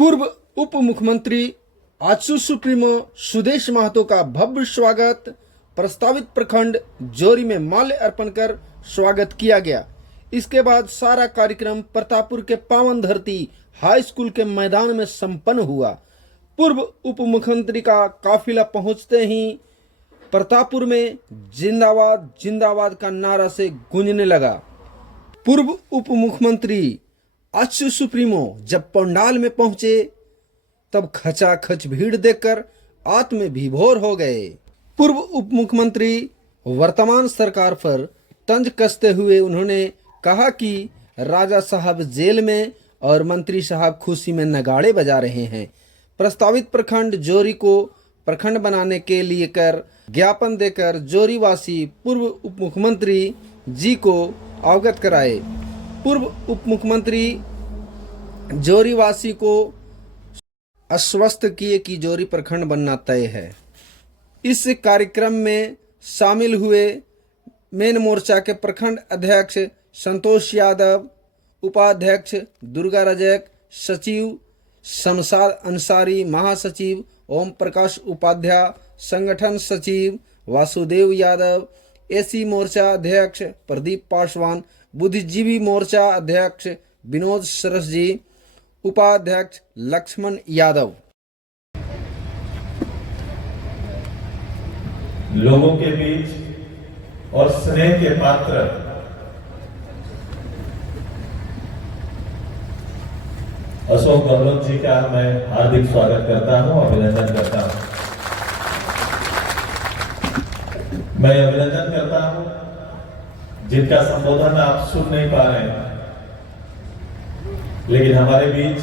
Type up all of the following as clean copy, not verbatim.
पूर्व उप मुख्यमंत्री आजसू सुप्रीमो सुदेश महतो का भव्य स्वागत प्रस्तावित प्रखंड जोरी में माल्य अर्पण कर स्वागत किया गया। इसके बाद सारा कार्यक्रम प्रतापपुर के पावन धरती हाई स्कूल के मैदान में संपन्न हुआ। पूर्व उप मुख्यमंत्री का काफिला पहुंचते ही प्रतापपुर में जिंदाबाद जिंदाबाद का नारा से गूंजने लगा। पूर्व उप मुख्यमंत्री आजसू सुप्रीमो जब पंडाल में पहुंचे तब खचाखच भीड़ देखकर आत्म विभोर हो गए। पूर्व उप मुख्यमंत्री वर्तमान सरकार पर तंज कसते हुए उन्होंने कहा कि राजा साहब जेल में और मंत्री साहब खुशी में नगाड़े बजा रहे हैं। प्रस्तावित प्रखंड जोरी को प्रखंड बनाने के लिए कर ज्ञापन देकर जोरीवासी पूर्व उप मुख्यमंत्री जी को अवगत कराए। पूर्व उप मुख्यमंत्री जोरीवासी को आश्वस्त किए कि जोरी प्रखंड बनना तय है। इस कार्यक्रम में शामिल हुए मेन मोर्चा के प्रखंड अध्यक्ष संतोष यादव, उपाध्यक्ष दुर्गा रजक, सचिव शमशाद अंसारी, महासचिव ओम प्रकाश उपाध्याय, संगठन सचिव वासुदेव यादव, एसी मोर्चा अध्यक्ष प्रदीप पासवान, बुद्धिजीवी मोर्चा अध्यक्ष विनोद सरस जी, उपाध्यक्ष लक्ष्मण यादव। लोगों के बीच और स्नेह के पात्र अशोक गहलोत जी का मैं हार्दिक स्वागत करता हूं, अभिनंदन करता हूं। मैं अभिनंदन करता हूं जिनका संबोधन आप सुन नहीं पा रहे हैं, लेकिन हमारे बीच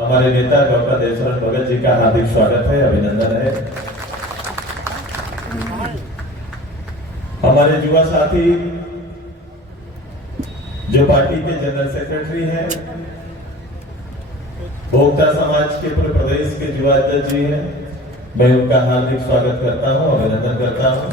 हमारे नेता डॉक्टर देवशरण भगत जी का हार्दिक स्वागत है, अभिनंदन है। हमारे युवा साथी जो पार्टी के जनरल सेक्रेटरी हैं, भोक्ता समाज के पूरे प्रदेश के युवा अध्यक्ष जी हैं, मैं उनका हार्दिक स्वागत करता हूं, अभिनंदन करता हूं।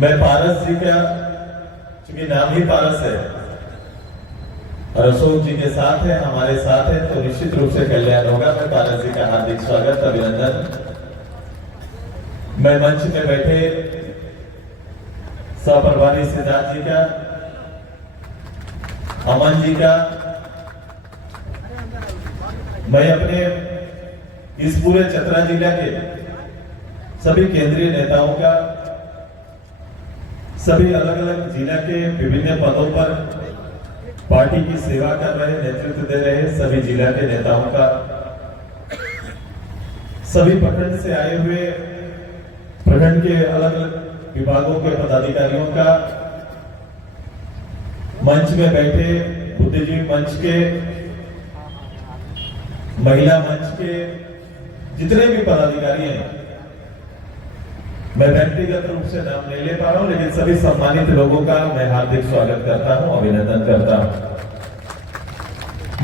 मैं पारस जी का, चूंकि नाम ही पारस है और अशोक जी के साथ है, हमारे साथ है, तो निश्चित रूप से कल्याण होगा। मैं पारस जी का हार्दिक स्वागत, अभिनंदन। मैं मंच में बैठे सहप्रभारी सिद्धार्थ जी का, अमन जी का, मैं अपने इस पूरे चतरा जिला के सभी केंद्रीय नेताओं का, सभी अलग अलग जिला के विभिन्न पदों पर पार्टी की सेवा कर रहे, नेतृत्व दे रहे सभी जिला के नेताओं का, सभी प्रखंड से आए हुए प्रखंड के अलग अलग विभागों के पदाधिकारियों का, मंच में बैठे बुद्धिजीवी मंच के, महिला मंच के जितने भी पदाधिकारी हैं, मैं व्यक्तिगत रूप से नाम नहीं ले पा रहा हूं, लेकिन सभी सम्मानित लोगों का मैं हार्दिक स्वागत करता हूं, अभिनंदन करता हूं।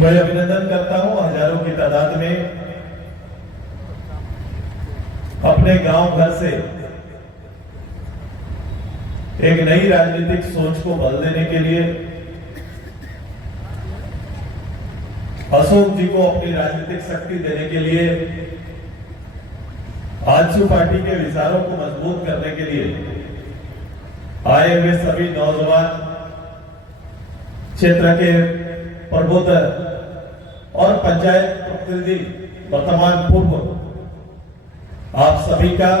मैं अभिनंदन करता हूं हजारों की तादाद में अपने गांव घर से एक नई राजनीतिक सोच को बल देने के लिए, अशोक जी को अपनी राजनीतिक शक्ति देने के लिए, आजसू पार्टी के विचारों को मजबूत करने के लिए आए हुए सभी नौजवान, क्षेत्र के प्रबुद्ध और पंचायत प्रतिनिधि, वर्तमान पूर्व, आप सभी का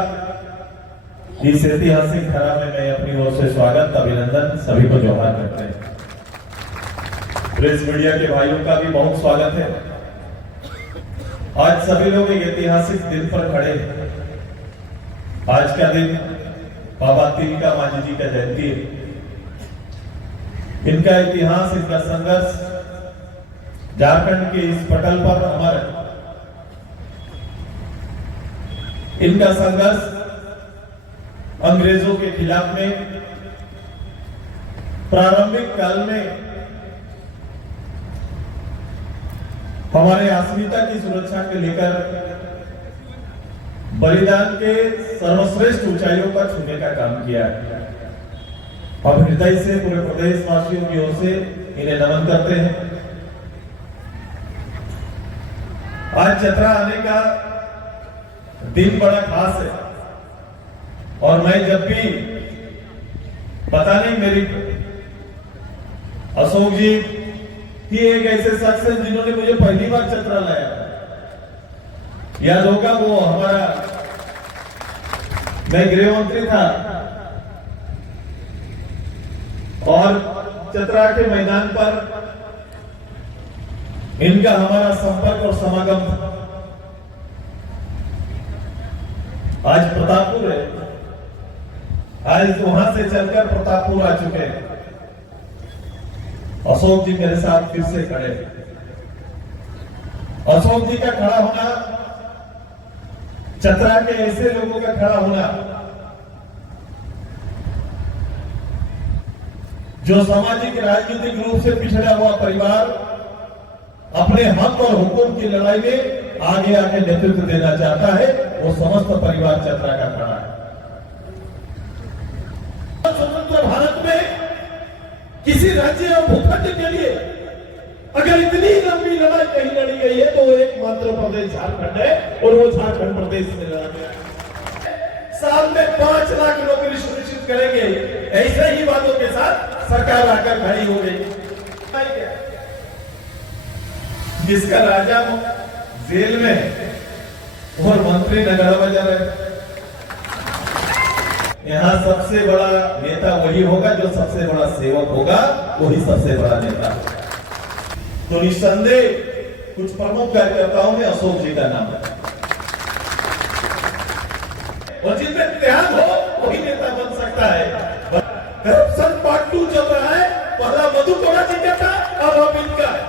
इस ऐतिहासिक धारा में मैं अपनी ओर से स्वागत, अभिनंदन, सभी को जोहार करते हैं। प्रेस मीडिया के भाइयों का भी बहुत स्वागत है। आज सभी लोग एक ऐतिहासिक दिन पर खड़े हैं। आज का दिन बाबा तिलका मांझी जी का जयंती है। इनका इतिहास, इनका संघर्ष झारखंड के इस पटल पर अमर है। इनका संघर्ष अंग्रेजों के खिलाफ में प्रारंभिक काल में हमारे अस्मिता की सुरक्षा के लेकर बलिदान के सर्वश्रेष्ठ ऊंचाइयों पर छूने का काम किया है। अब हृदय से पूरे प्रदेश वासियों की ओर से इन्हें नमन करते हैं। आज चतरा आने का दिन बड़ा खास है और मैं जब भी पता नहीं मेरी अशोक जी की एक ऐसे शख्स हैं जिन्होंने मुझे पहली बार चतरा लाया, याद होगा वो हमारा, मैं गृह मंत्री था और चतरा के मैदान पर इनका हमारा संपर्क और समागम था। आज प्रतापपुर है, आज वहां से चलकर प्रतापपुर आ चुके हैं। अशोक जी मेरे साथ फिर से खड़े हैं। अशोक जी का खड़ा होना, चतरा के ऐसे लोगों का खड़ा होना जो सामाजिक राजनीतिक रूप से पिछड़ा हुआ परिवार अपने हक और हुकूम की लड़ाई में आगे आके नेतृत्व देना चाहता है, वो समस्त परिवार चतरा का खड़ा है। स्वतंत्र भारत में किसी राज्य और भूखंड के लिए अगर इतनी लंबी लड़ाई कहीं लड़ी गई है तो एकमात्र प्रदेश झारखंड है और वो झारखंड प्रदेश में लड़ा गया है। साल में 5 लाख नौकरी सुनिश्चित करेंगे, ऐसे ही वादों के साथ सरकार आकर खड़ी हो गई। जिसका राजा जेल में है और मंत्री नगाड़ा बजा रहे। यहाँ सबसे बड़ा नेता वही होगा जो सबसे बड़ा सेवक होगा, वही सबसे बड़ा नेता। तो निस्संदेह कुछ प्रमुख कार्यकर्ताओं में अशोक जी का नाम है और जिनमें त्याग हो वही नेता बन सकता है। करप्शन पार्ट 2 चल रहा है, पहला मधु कोड़ा जी का था और अब इनका है,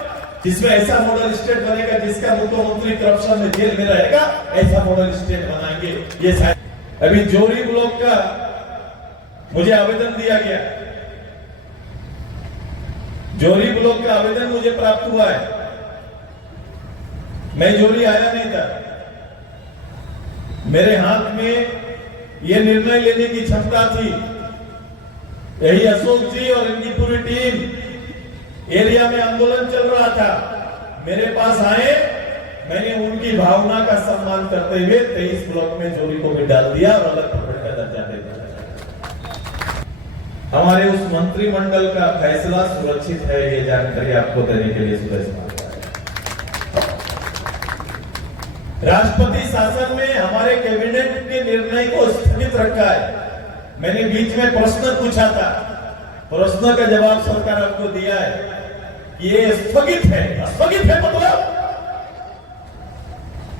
जिसमें ऐसा मॉडल स्टेट बनेगा जिसका मुख्यमंत्री करप्शन में जेल में रहेगा, ऐसा मॉडल स्टेट बनाएंगे। ये शायद अभी जोरी ब्लॉक का मुझे आवेदन दिया गया, जोरी ब्लॉक का आवेदन मुझे प्राप्त हुआ है। मैं जोरी आया नहीं था, मेरे हाथ में यह निर्णय लेने की क्षमता थी। यही अशोक जी और इनकी पूरी टीम एरिया में आंदोलन चल रहा था, मेरे पास आए, मैंने उनकी भावना का सम्मान करते हुए 23 ब्लॉक में जोरी को भी डाल दिया और अलग प्रखंड का दर्जा दे दिया। हमारे उस मंत्रिमंडल का फैसला सुरक्षित है, ये जानकारी आपको देने के लिए सुरेश राष्ट्रपति शासन में हमारे कैबिनेट के निर्णय को स्थगित रखा है। मैंने बीच में प्रश्न पूछा था, प्रश्न का जवाब सरकार आपको दिया है कि ये स्थगित है। स्थगित है मतलब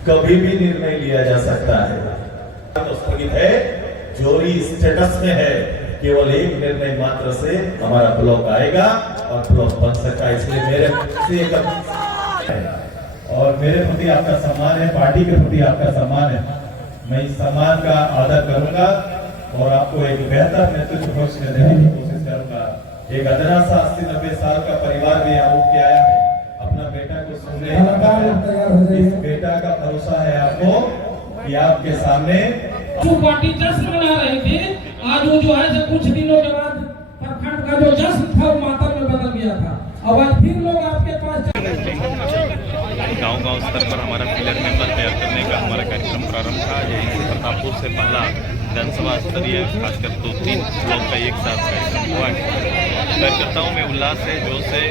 कभी भी निर्णय लिया जा सकता है, तो स्थगित है, जोरी स्टेटस में है। केवल एक निर्णय मात्र से हमारा ब्लॉक आएगा और ब्लॉक बन सकता है। इसलिए मेरे और मेरे प्रति आपका सम्मान है, पार्टी के प्रति आपका सम्मान है। मैं इस सम्मान का आदर करूंगा और आपको एक बेहतर नेतृत्व पक्ष में देने की कोशिश करूंगा। एक अदना सा 80-90 साल का परिवार भी यहाँ उठ के आया है, अपना बेटा को सुनने, इस बेटा का भरोसा है आपको कि आपके सामने जो पार्टी जश्न मना रही थी, आज वो जो है कुछ दिनों के बाद प्रखंड का जो जश्न था वो मातम में बदल गया था। अब आज फिर लोग आपके पास गांव-गांव स्तर पर हमारा पिलर मेंबर तैयार करने का हमारा कार्यक्रम प्रारंभ था। यहीं से प्रतापपुर से पहला विधानसभा स्तरीय खासकर 2-3 ब्लॉक का एक साथ कार्यक्रम हुआ है। कार्यकर्ताओं में उल्लास है, जोश है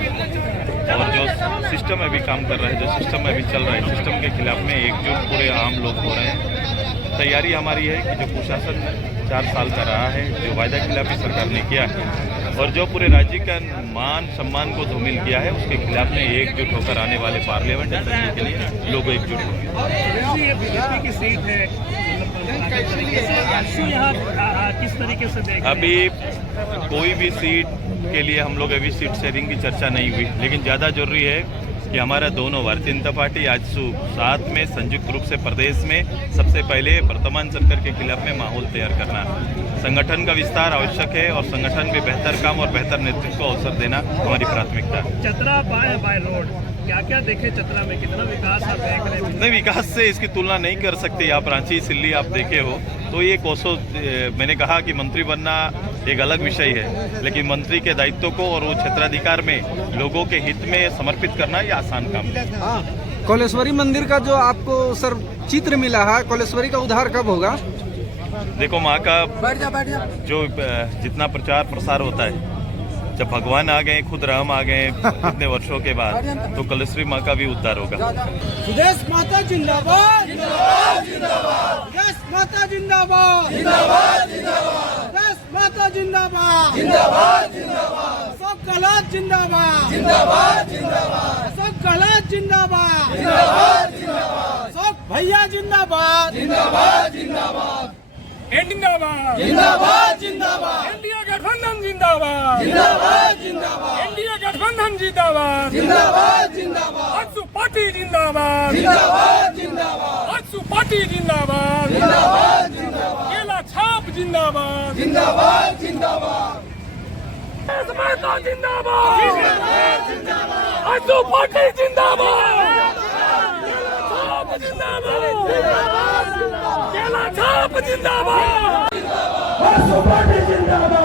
और जो सिस्टम में भी काम कर रहा है, जो सिस्टम में भी चल रहा है, सिस्टम के खिलाफ में एकजुट पूरे आम लोग हो रहे हैं। तैयारी हमारी है कि जो कुशासन 4 साल का रहा है, जो वायदा खिलाफी सरकार ने किया है और जो पूरे राज्य का मान सम्मान को धूमिल किया है, उसके खिलाफ में एकजुट होकर आने वाले पार्लियामेंट असेंबली के लिए लोग एकजुट होंगे। बीजेपी की सीट है, किस तरीके से देखें? अभी कोई भी सीट के लिए हम लोग अभी सीट शेयरिंग की चर्चा नहीं हुई, लेकिन ज़्यादा जरूरी है कि हमारा दोनों भारतीय जनता पार्टी आज साथ में संयुक्त रूप से प्रदेश में सबसे पहले वर्तमान सरकार के खिलाफ में माहौल तैयार करना है। संगठन का विस्तार आवश्यक है और संगठन में बेहतर काम और बेहतर नेतृत्व को अवसर देना हमारी प्राथमिकता है। चतरा बाय रोड क्या क्या देखे, चतरा में कितना विकास आप देख रहे हैं? नहीं, विकास से इसकी तुलना नहीं कर सकते। आप रांची सिल्ली आप देखे हो तो ये कोसों, मैंने कहा कि मंत्री बनना एक अलग विषय है, लेकिन मंत्री के दायित्व को और वो क्षेत्राधिकार में लोगों के हित में समर्पित करना ये आसान काम है। कौलेश्वरी मंदिर का जो आपको सर चित्र मिला है, कौलेश्वरी का उद्धार कब होगा? देखो माँ का जो जितना प्रचार प्रसार होता है, जब भगवान आ गए, खुद राम आ गए इतने वर्षों के बाद, तो कलेश्वरी माँ का भी उद्धार होगा। सुदेश माता जिंदाबाद, सुदेश माता जिंदाबाद, सुदेश माता जिंदाबाद, अशोक गहलोत जिंदाबाद, अशोक गहलोत जिंदाबाद, अशोक भैया जिंदाबाद, जिंदाबाद, जिंदाबाद, इंडिया गठबंधन जिंदाबाद, इंडिया गठबंधन जिंदाबाद, आजसू पार्टी जिंदाबाद, आजसू पार्टी जिंदाबाद, केला छाप जिंदाबाद, माता जिंदाबाद, आजसू पार्टी जिंदाबाद, छाप जिंदाबाद, केला छाप जिंदाबाद, आजसू पार्टी जिंदाबाद।